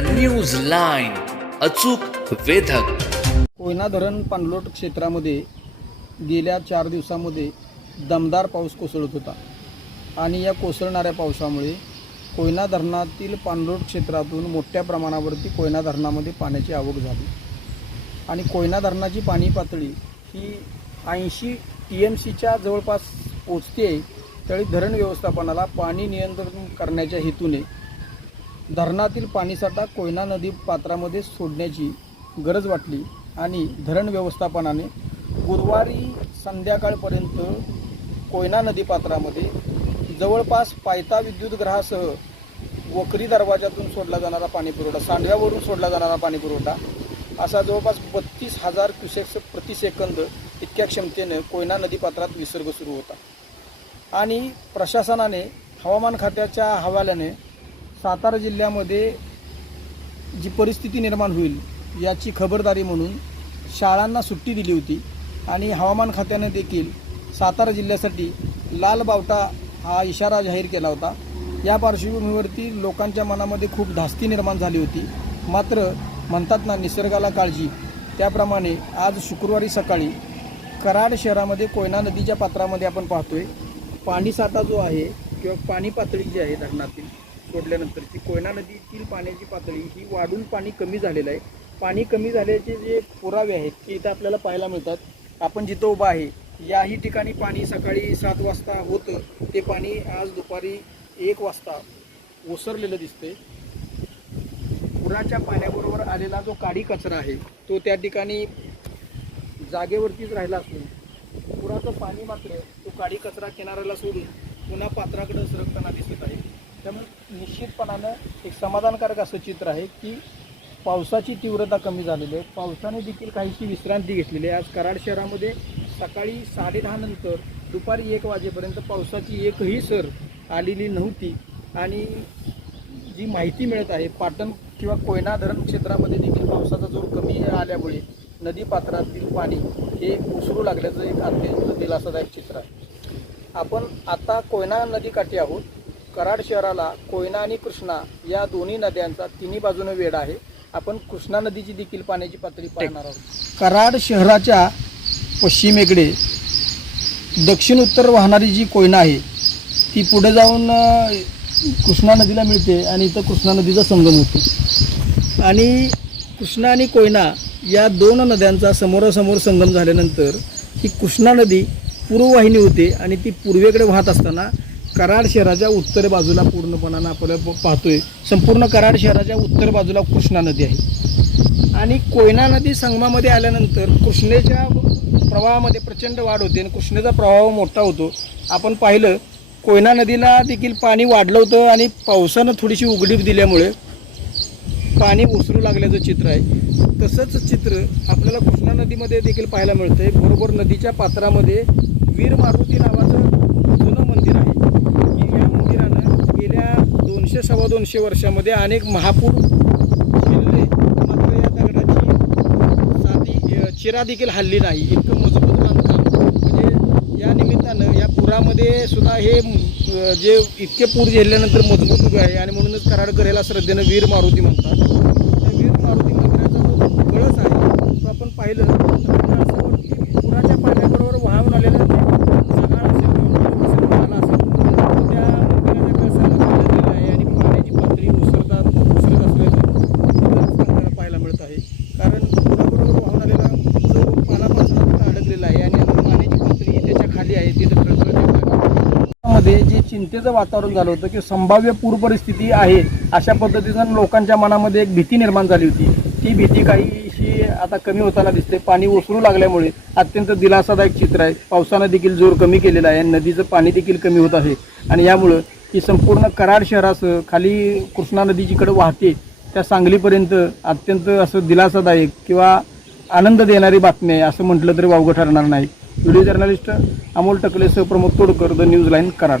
News line अचूक वेधक. कोयना धरण पाणलोट क्षेत्रामध्ये गेल्या चार दिवसामध्ये दमदार पाऊस कोसळत होता. आणि या कोसळणाऱ्या पावसामुळे कोयना धरणातील पाणलोट क्षेत्रातून मोठ्या प्रमाणावरती कोयना धरणामध्ये पाण्याची आवक झाली. आणि कोयना धरणाची पाणी पातळी ही ऐंशी टी एम सीच्या जवळपास पोचते तरी धरण व्यवस्थापनाला पाणी नियंत्रण करण्याच्या हेतूने धरणातील पाणीसाठा कोयना नदी पात्रामध्ये सोडण्याची गरज वाटली आणि धरण व्यवस्थापनाने गुरुवारी संध्याकाळपर्यंत कोयना नदी पात्रामध्ये जवळपास पायता विद्युतग्रहासह वकरी दरवाजातून सोडला जाणारा पाणीपुरवठा सांडव्यावरून सोडला जाणारा पाणीपुरवठा असा जवळपास बत्तीस हजार क्युसेक्स प्रति सेकंद इतक्या क्षमतेनं कोयना नदीपात्रात विसर्ग सुरू होता. आणि प्रशासनाने हवामान खात्याच्या हवाल्याने सातारा जिल्ह्यामध्ये जी परिस्थिती निर्माण होईल याची खबरदारी म्हणून शाळांना सुट्टी दिली होती आणि हवामान खात्याने देखील सातारा जिल्ह्यासाठी लाल बावटा हा इशारा जाहीर केला होता. या पार्श्वभूमीवरती लोकांच्या मनामध्ये खूप धास्ती निर्माण झाली होती. मात्र म्हणतात ना निसर्गाला काळजी. त्याप्रमाणे आज शुक्रवारी सकाळी कराड शहरामध्ये कोयना नदीच्या पात्रामध्ये आपण पाहतोय. पाणीसाठा जो आहे किंवा पाणी पातळी जी आहे धरणातील सोडल्यानंतर ती कोयना नदीतील पाण्याची पातळी ही वाढून पाणी कमी झालेलं आहे. पाणी कमी झाल्याचे जे पुरावे आहेत ते इथं आपल्याला पाहायला मिळतात. आपण जिथं उभं आहे याही ठिकाणी पाणी सकाळी सात वाजता होतं. ते पाणी आज दुपारी एक वाजता ओसरलेलं दिसते पुराच्या पाण्याबरोबर आलेला जो काडी कचरा आहे तो त्या ठिकाणी जागेवरतीच राहिला असून पुराचं पाणी मात्र तो काडी कचरा किनाऱ्याला सोडून पुन्हा पात्राकडे सरकताना दिसत आहे. त्यामुळे निश्चितपणानं एक समाधानकारक असं चित्र आहे की पावसाची तीव्रता कमी झालेली आहे. पावसाने देखील काहीशी विश्रांती घेतलेली आहे. आज कराड शहरामध्ये सकाळी साडेदहा नंतर दुपारी एक वाजेपर्यंत पावसाची एकही सर आलेली नव्हती. आणि जी माहिती मिळत आहे पाटण किंवा कोयना धरण क्षेत्रामध्ये देखील पावसाचा जोर कमी आल्यामुळे नदी पात्रातील पाणी हे उसरू लागल्याचं एक अत्यंत दिलासादायक चित्र आहे. आपण आता कोयना नदीकाठी आहोत. कराड शहराला कोयना आणि कृष्णा या दोन्ही नद्यांचा तिन्ही बाजूने वेढा आहे. आपण कृष्णा नदीची देखील पाण्याची पातळी पाहणार आहोत. कराड शहराच्या पश्चिमेकडे दक्षिण उत्तर वाहणारी जी कोयना आहे ती पुढे जाऊन कृष्णा नदीला मिळते आणि इथं कृष्णा नदीचा संगम होतो. आणि कृष्णा आणि कोयना या दोन नद्यांचा समोरासमोर संगम झाल्यानंतर ही कृष्णा नदी पूर्ववाहिनी होते आणि ती पूर्वेकडे वाहत असताना कराड शहराच्या उत्तर बाजूला पूर्णपणानं आपण पाहतोय. संपूर्ण कराड शहराच्या उत्तर बाजूला कृष्णा नदी आहे. आणि कोयना नदी संगमामध्ये आल्यानंतर कृष्णेच्या प्रवाहामध्ये प्रचंड वाढ होते आणि कृष्णेचा प्रवाह मोठा होतो. आपण पाहिलं कोयना नदीला देखील पाणी वाढलं होतं आणि पावसानं थोडीशी उघडीप दिल्यामुळे पाणी ओसरू लागल्याचं चित्र आहे. तसंच चित्र आपल्याला कृष्णा नदीमध्ये देखील पाहायला मिळतं आहे बरोबर नदीच्या पात्रामध्ये वीर मारुती नावा जुनं मंदिर आहे की या मंदिरानं गेल्या दोनशे सव्वा दोनशे वर्षामध्ये अनेक महापूर गेलेले मात्र या दगडाची साधी चिरा देखील हल्ली नाही. इतकं मजबूत बांधकाम. म्हणजे या निमित्तानं या पुरामध्ये सुद्धा हे जे इतके पूर झेलल्यानंतर मजबूत उभे आहे आणि म्हणूनच कराडकर याला श्रद्धेनं वीर मारुती म्हणतात. त्या वीर मारुती मंदिराचा जो कळस आहे तो आपण पाहिलं तर असं वरती पुराच्या पाण्याबरोबर वाहून आलेलं सकाळ असेल किंवा पाऊस असेल, नाला असेल तो त्या मंदिराच्या कळसाला बांधलेलं आहे आणि पाण्याची पातळी उसरतात उसरत असल्याचं चित्र आपल्याला पाहायला मिळत आहे कारण पुराबरोबर वाहून आलेला जो पालापाचोळा तिथं अडकलेला आहे आणि आता पाण्याची पातळी त्याच्याखाली आहे तिथं कळकळत येत आहे मध्ये जे चिंतेचं वातावरण झालं होतं की संभाव्य पूर परिस्थिती आहे अशा पद्धतीनं लोकांच्या मनामध्ये एक भीती निर्माण झाली होती. ती भीती काहीशी आता कमी होताना दिसते. पाणी ओसरू लागल्यामुळे अत्यंत दिलासादायक चित्र आहे. पावसानं देखील जोर कमी केलेला आहे नदीचं पाणी देखील कमी होत आहे. आणि यामुळं ही संपूर्ण कराड शहरासह खाली कृष्णा नदी जिकडे वाहते त्या सांगलीपर्यंत अत्यंत असं दिलासादायक किंवा आनंद देणारी बातमी आहे असं म्हटलं तरी वावगं ठरणार नाही. Video journalist Amol टकलेसह Pramod Todkar the news line Karad.